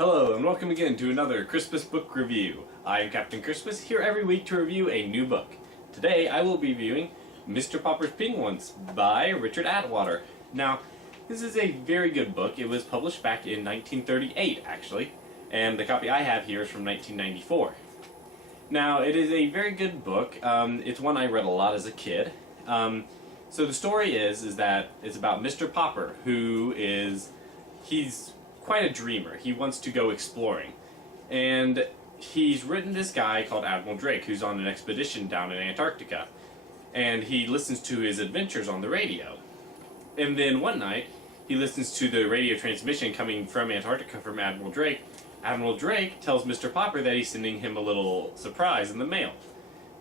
Hello and welcome again to another Crispus book review. I am Captain Crispus, here every week to review a new book. Today I will be reviewing Mr. Popper's Penguins by Richard Atwater. Now, this is a very good book. It was published back in 1938 actually, and the copy I have here is from 1994. Now, it is a very good book. It's one I read a lot as a kid. So the story is that it's about Mr. Popper, who he's quite a dreamer. He wants to go exploring. And he's written this guy called Admiral Drake, who's on an expedition down in Antarctica. And he listens to his adventures on the radio. And then one night, he listens to the radio transmission coming from Antarctica from Admiral Drake. Admiral Drake tells Mr. Popper that he's sending him a little surprise in the mail.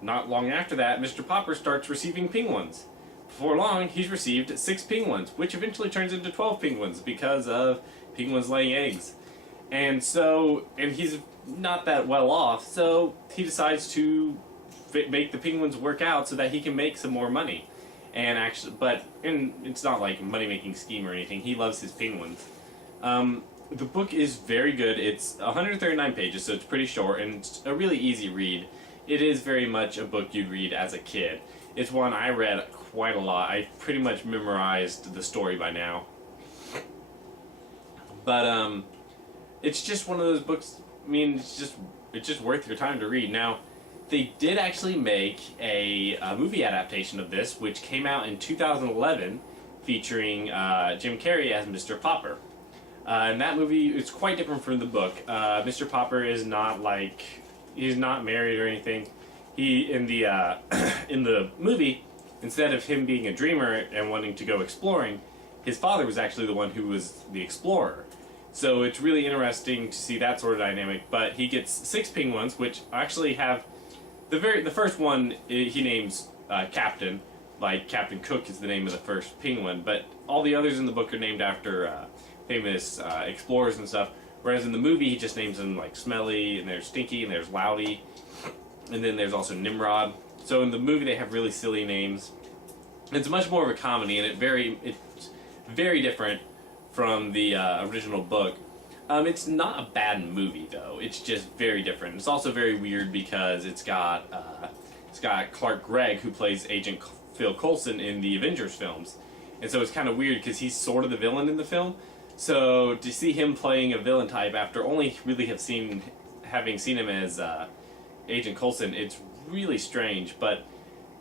Not long after that, Mr. Popper starts receiving penguins. Before long, he's received 6 penguins, which eventually turns into 12 penguins because of penguins laying eggs. And he's not that well off, so he decides to make the penguins work out so that he can make some more money. And it's not like a money-making scheme or anything. He loves his penguins. The book is very good. It's 139 pages, so it's pretty short, and it's a really easy read. It is very much a book you'd read as a kid. It's one I read quite a lot. I pretty much memorized the story by now. But it's just one of those books. I mean, it's just worth your time to read. Now, they did actually make a movie adaptation of this, which came out in 2011, featuring Jim Carrey as Mr. Popper. And that movie is quite different from the book. Mr. Popper is he's not married or anything. In the movie, instead of him being a dreamer and wanting to go exploring, his father was actually the one who was the explorer. So it's really interesting to see that sort of dynamic. But he gets 6 penguins, which actually have the first one he names Captain, like Captain Cook is the name of the first penguin. But all the others in the book are named after famous explorers and stuff. Whereas in the movie, he just names them like Smelly, and there's Stinky, and there's Loudy. And then there's also Nimrod. So in the movie they have really silly names. It's much more of a comedy, and it's very different from the original book. It's not a bad movie though. It's just very different. It's also very weird because it's got Clark Gregg, who plays Agent Phil Coulson in the Avengers films, and so it's kind of weird because he's sort of the villain in the film. So to see him playing a villain type after only really having seen him as Agent Coulson, it's really strange. But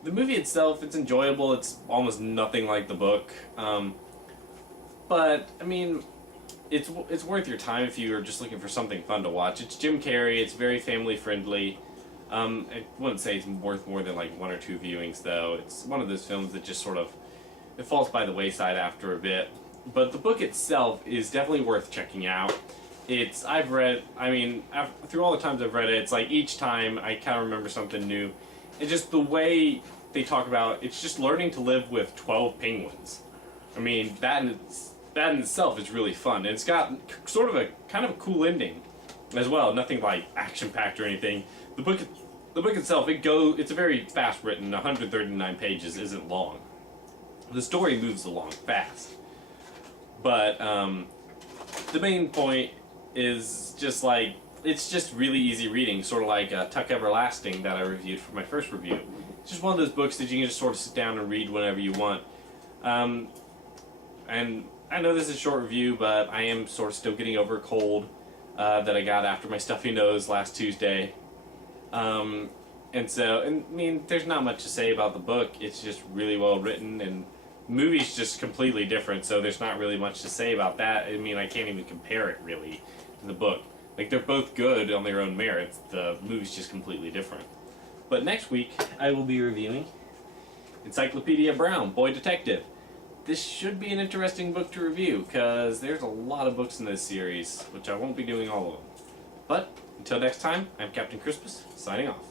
the movie itself, it's enjoyable. It's almost nothing like the book. But I mean, it's worth your time if you are just looking for something fun to watch. It's Jim Carrey. It's very family friendly. I wouldn't say it's worth more than like 1 or 2 viewings though. It's one of those films that just it falls by the wayside after a bit. But the book itself is definitely worth checking out. Through all the times I've read it, it's like each time I kind of remember something new. And just the way they talk about it's just learning to live with 12 penguins. I mean, that in itself is really fun. And it's got sort of a kind of a cool ending as well. Nothing like action-packed or anything. The book itself, it's a very fast written. 139 pages isn't long. The story moves along fast. But the main point is just it's just really easy reading, sort of like Tuck Everlasting that I reviewed for my first review. It's just one of those books that you can just sort of sit down and read whenever you want. And I know this is a short review, but I am sort of still getting over a cold that I got after my stuffy nose last Tuesday. I mean, there's not much to say about the book. It's just really well written, and the movie's just completely different, so there's not really much to say about that. I mean, I can't even compare it, really, to the book. Like, they're both good on their own merits. The movie's just completely different. But next week, I will be reviewing Encyclopedia Brown, Boy Detective. This should be an interesting book to review, because there's a lot of books in this series, which I won't be doing all of them. But, until next time, I'm Captain Crispus, signing off.